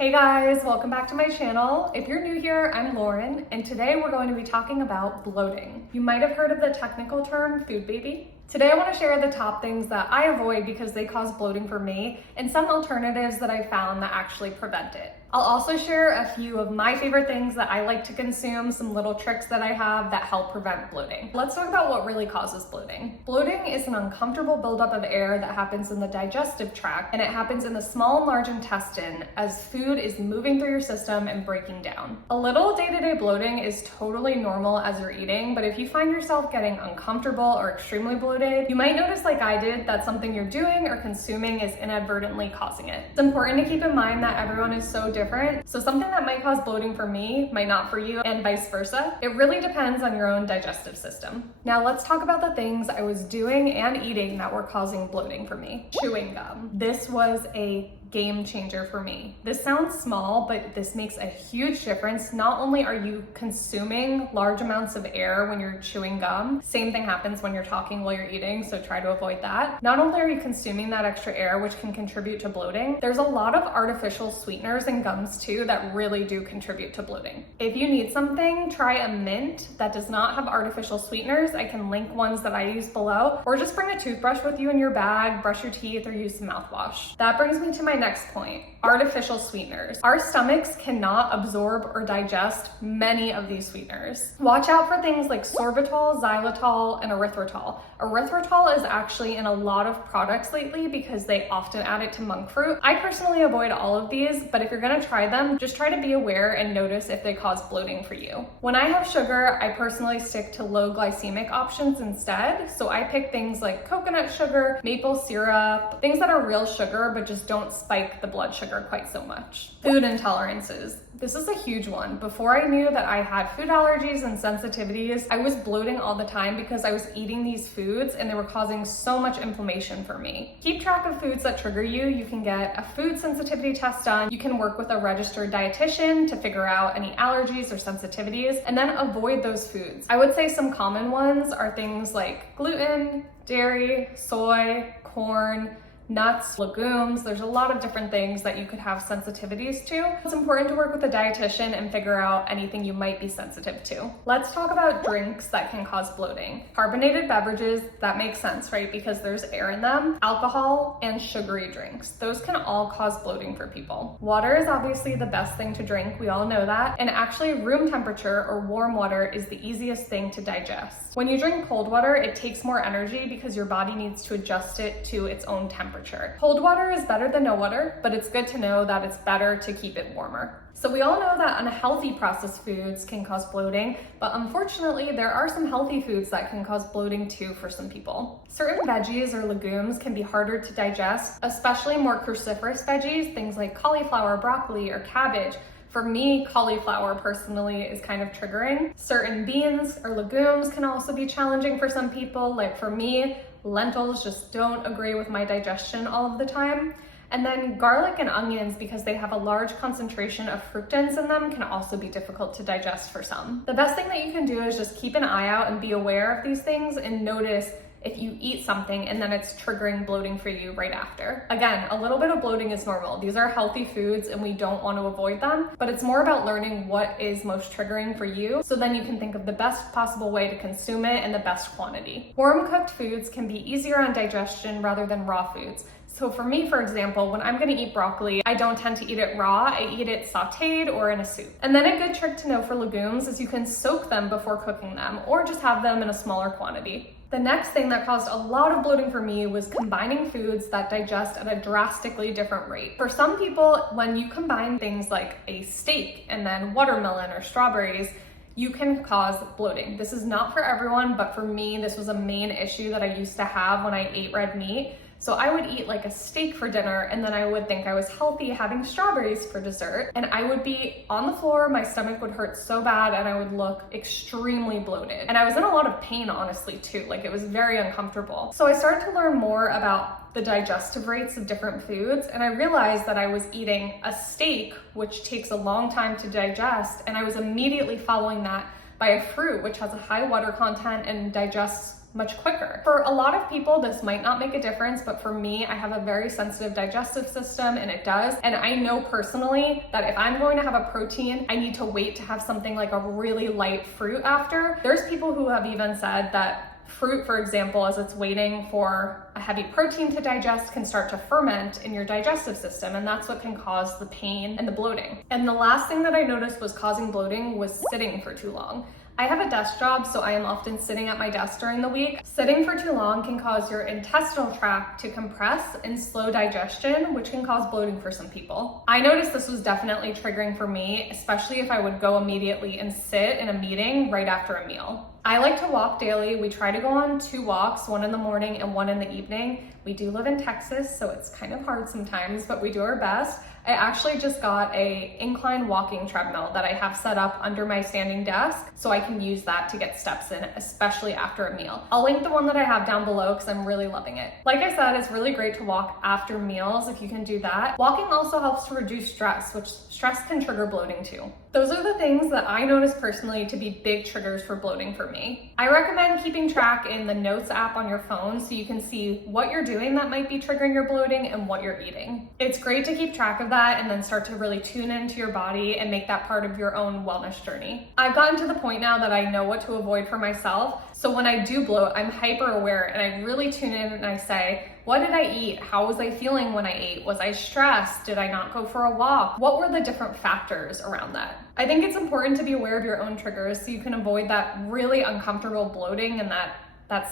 Hey guys, welcome back to my channel. If you're new here, I'm Lauren, and today we're going to be talking about bloating. You might have heard of the technical term food baby. Today I want to share the top things that I avoid because they cause bloating for me and some alternatives that I found that actually prevent it. I'll also share a few of my favorite things that I like to consume, some little tricks that I have that help prevent bloating. Let's talk about what really causes bloating. Bloating is an uncomfortable buildup of air that happens in the digestive tract, and it happens in the small and large intestine as food is moving through your system and breaking down. A little day-to-day bloating is totally normal as you're eating, but if you find yourself getting uncomfortable or extremely bloated, you might notice, like I did, that something you're doing or consuming is inadvertently causing it. It's important to keep in mind that everyone is so different, so something that might cause bloating for me might not for you, and vice versa. It really depends on your own digestive system. Now let's talk about the things I was doing and eating that were causing bloating for me. Chewing gum. This was a game changer for me. This sounds small, but this makes a huge difference. Not only are you consuming large amounts of air when you're chewing gum, same thing happens when you're talking while you're eating, so try to avoid that. Not only are you consuming that extra air, which can contribute to bloating, there's a lot of artificial sweeteners in gums too that really do contribute to bloating. If you need something, try a mint that does not have artificial sweeteners. I can link ones that I use below, or just bring a toothbrush with you in your bag, brush your teeth, or use some mouthwash. That brings me to my next point, artificial sweeteners. Our stomachs cannot absorb or digest many of these sweeteners. Watch out for things like sorbitol, xylitol, and erythritol. Erythritol is actually in a lot of products lately because they often add it to monk fruit. I personally avoid all of these, but if you're gonna try them, just try to be aware and notice if they cause bloating for you. When I have sugar, I personally stick to low glycemic options instead. So I pick things like coconut sugar, maple syrup, things that are real sugar but just don't spike the blood sugar quite so much. Food intolerances. This is a huge one. Before I knew that I had food allergies and sensitivities, I was bloating all the time because I was eating these foods and they were causing so much inflammation for me. Keep track of foods that trigger you. You can get a food sensitivity test done. You can work with a registered dietitian to figure out any allergies or sensitivities, and then avoid those foods. I would say some common ones are things like gluten, dairy, soy, corn, nuts, legumes. There's a lot of different things that you could have sensitivities to. It's important to work with a dietitian and figure out anything you might be sensitive to. Let's talk about drinks that can cause bloating. Carbonated beverages, that makes sense, right? Because there's air in them. Alcohol and sugary drinks. Those can all cause bloating for people. Water is obviously the best thing to drink. We all know that. And actually room temperature or warm water is the easiest thing to digest. When you drink cold water, it takes more energy because your body needs to adjust it to its own temperature. Cold water is better than no water, but it's good to know that it's better to keep it warmer. So we all know that unhealthy processed foods can cause bloating, but unfortunately there are some healthy foods that can cause bloating too for some people. Certain veggies or legumes can be harder to digest, especially more cruciferous veggies, things like cauliflower, broccoli, or cabbage. For me, cauliflower personally is kind of triggering. Certain beans or legumes can also be challenging for some people. Like for me, lentils just don't agree with my digestion all of the time. And then garlic and onions, because they have a large concentration of fructans in them, can also be difficult to digest for some. The best thing that you can do is just keep an eye out and be aware of these things and notice if you eat something and then it's triggering bloating for you right after. Again, a little bit of bloating is normal. These are healthy foods and we don't want to avoid them, but it's more about learning what is most triggering for you, so then you can think of the best possible way to consume it and the best quantity. Warm cooked foods can be easier on digestion rather than raw foods. So for me, for example, when I'm gonna eat broccoli, I don't tend to eat it raw, I eat it sauteed or in a soup. And then a good trick to know for legumes is you can soak them before cooking them, or just have them in a smaller quantity. The next thing that caused a lot of bloating for me was combining foods that digest at a drastically different rate. For some people, when you combine things like a steak and then watermelon or strawberries, you can cause bloating. This is not for everyone, but for me, this was a main issue that I used to have when I ate red meat. So I would eat like a steak for dinner, and then I would think I was healthy having strawberries for dessert, and I would be on the floor, my stomach would hurt so bad, and I would look extremely bloated. And I was in a lot of pain, honestly, too. Like, it was very uncomfortable. So I started to learn more about the digestive rates of different foods, and I realized that I was eating a steak, which takes a long time to digest, and I was immediately following that by a fruit, which has a high water content and digests much quicker. For a lot of people, this might not make a difference, but for me, I have a very sensitive digestive system and it does. And I know personally that if I'm going to have a protein, I need to wait to have something like a really light fruit after. There's people who have even said that fruit, for example, as it's waiting for a heavy protein to digest, can start to ferment in your digestive system, and that's what can cause the pain and the bloating. And the last thing that I noticed was causing bloating was sitting for too long. I have a desk job, so I am often sitting at my desk during the week. Sitting for too long can cause your intestinal tract to compress and slow digestion, which can cause bloating for some people. I noticed this was definitely triggering for me, especially if I would go immediately and sit in a meeting right after a meal. I like to walk daily. We try to go on 2 walks, one in the morning and one in the evening. We do live in Texas, so it's kind of hard sometimes, but we do our best. I actually just got a incline walking treadmill that I have set up under my standing desk so I can use that to get steps in, especially after a meal. I'll link the one that I have down below because I'm really loving it. Like I said, it's really great to walk after meals if you can do that. Walking also helps to reduce stress, which stress can trigger bloating too. Those are the things that I notice personally to be big triggers for bloating for me. I recommend keeping track in the Notes app on your phone so you can see what you're doing that might be triggering your bloating and what you're eating. It's great to keep track of that and then start to really tune into your body and make that part of your own wellness journey. I've gotten to the point now that I know what to avoid for myself. So when I do bloat, I'm hyper aware and I really tune in and I say, what did I eat? How was I feeling when I ate? Was I stressed? Did I not go for a walk? What were the different factors around that? I think it's important to be aware of your own triggers so you can avoid that really uncomfortable bloating and that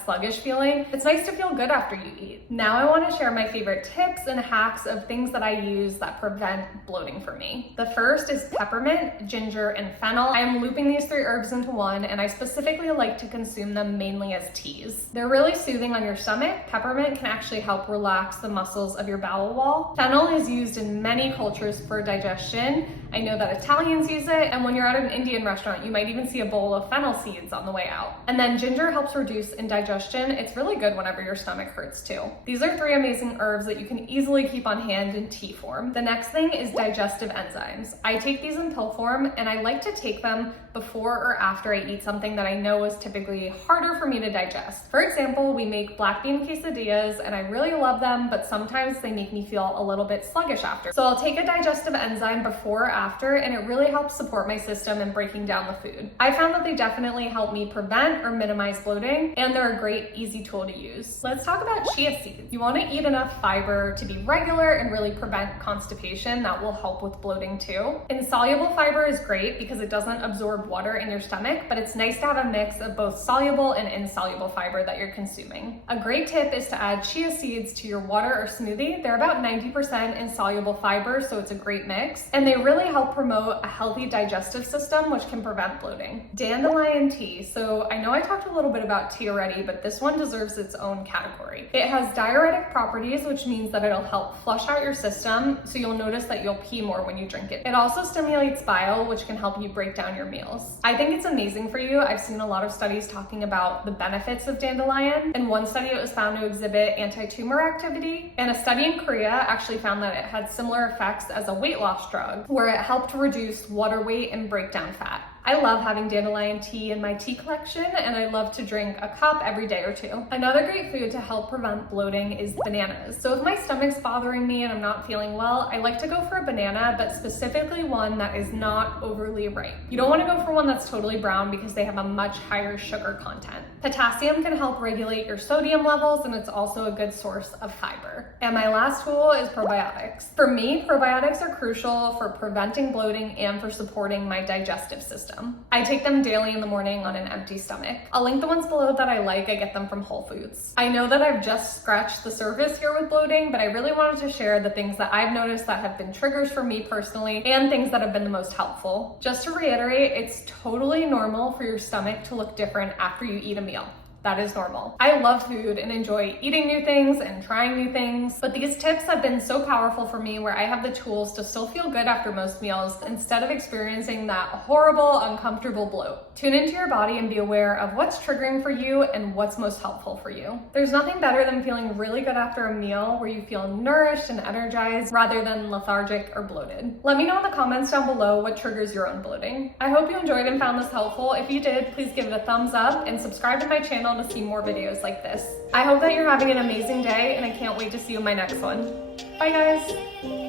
sluggish feeling. It's nice to feel good after you eat. Now I want to share my favorite tips and hacks of things that I use that prevent bloating for me. The first is peppermint, ginger, and fennel. I am looping these 3 herbs into one, and I specifically like to consume them mainly as teas. They're really soothing on your stomach. Peppermint can actually help relax the muscles of your bowel wall. Fennel is used in many cultures for digestion. I know that Italians use it, and when you're at an Indian restaurant, you might even see a bowl of fennel seeds on the way out. And then ginger helps reduce indigestion. It's really good whenever your stomach hurts too. These are 3 amazing herbs that you can easily keep on hand in tea form. The next thing is digestive enzymes. I take these in pill form, and I like to take them before or after I eat something that I know is typically harder for me to digest. For example, we make black bean quesadillas, and I really love them, but sometimes they make me feel a little bit sluggish after. So I'll take a digestive enzyme before or after, and it really helps support my system in breaking down the food. I found that they definitely help me prevent or minimize bloating, and they're a great, easy tool to use. Let's talk about chia seeds. You want to eat enough fiber to be regular and really prevent constipation. That will help with bloating too. Insoluble fiber is great because it doesn't absorb water in your stomach, but it's nice to have a mix of both soluble and insoluble fiber that you're consuming. A great tip is to add chia seeds to your water or smoothie. They're about 90% insoluble fiber, so it's a great mix, and they really help promote a healthy digestive system, which can prevent bloating. Dandelion tea. So I know I talked a little bit about tea already, but this one deserves its own category. It has diuretic properties, which means that it'll help flush out your system, so you'll notice that you'll pee more when you drink it. It also stimulates bile, which can help you break down your meals. I think it's amazing for you. I've seen a lot of studies talking about the benefits of dandelion. In one study, it was found to exhibit anti-tumor activity, and a study in Korea actually found that it had similar effects as a weight loss drug, where it helped reduce water weight and break down fat. I love having dandelion tea in my tea collection, and I love to drink a cup every day or 2. Another great food to help prevent bloating is bananas. So if my stomach's bothering me and I'm not feeling well, I like to go for a banana, but specifically one that is not overly ripe. You don't want to go for one that's totally brown because they have a much higher sugar content. Potassium can help regulate your sodium levels, and it's also a good source of fiber. And my last tool is probiotics. For me, probiotics are crucial for preventing bloating and for supporting my digestive system. I take them daily in the morning on an empty stomach. I'll link the ones below that I like. I get them from Whole Foods. I know that I've just scratched the surface here with bloating, but I really wanted to share the things that I've noticed that have been triggers for me personally and things that have been the most helpful. Just to reiterate, it's totally normal for your stomach to look different after you eat a meal. That is normal. I love food and enjoy eating new things and trying new things, but these tips have been so powerful for me where I have the tools to still feel good after most meals instead of experiencing that horrible, uncomfortable bloat. Tune into your body and be aware of what's triggering for you and what's most helpful for you. There's nothing better than feeling really good after a meal where you feel nourished and energized rather than lethargic or bloated. Let me know in the comments down below what triggers your own bloating. I hope you enjoyed and found this helpful. If you did, please give it a thumbs up and subscribe to my channel channel to see more videos like this. I hope that you're having an amazing day, and I can't wait to see you in my next one. Bye guys.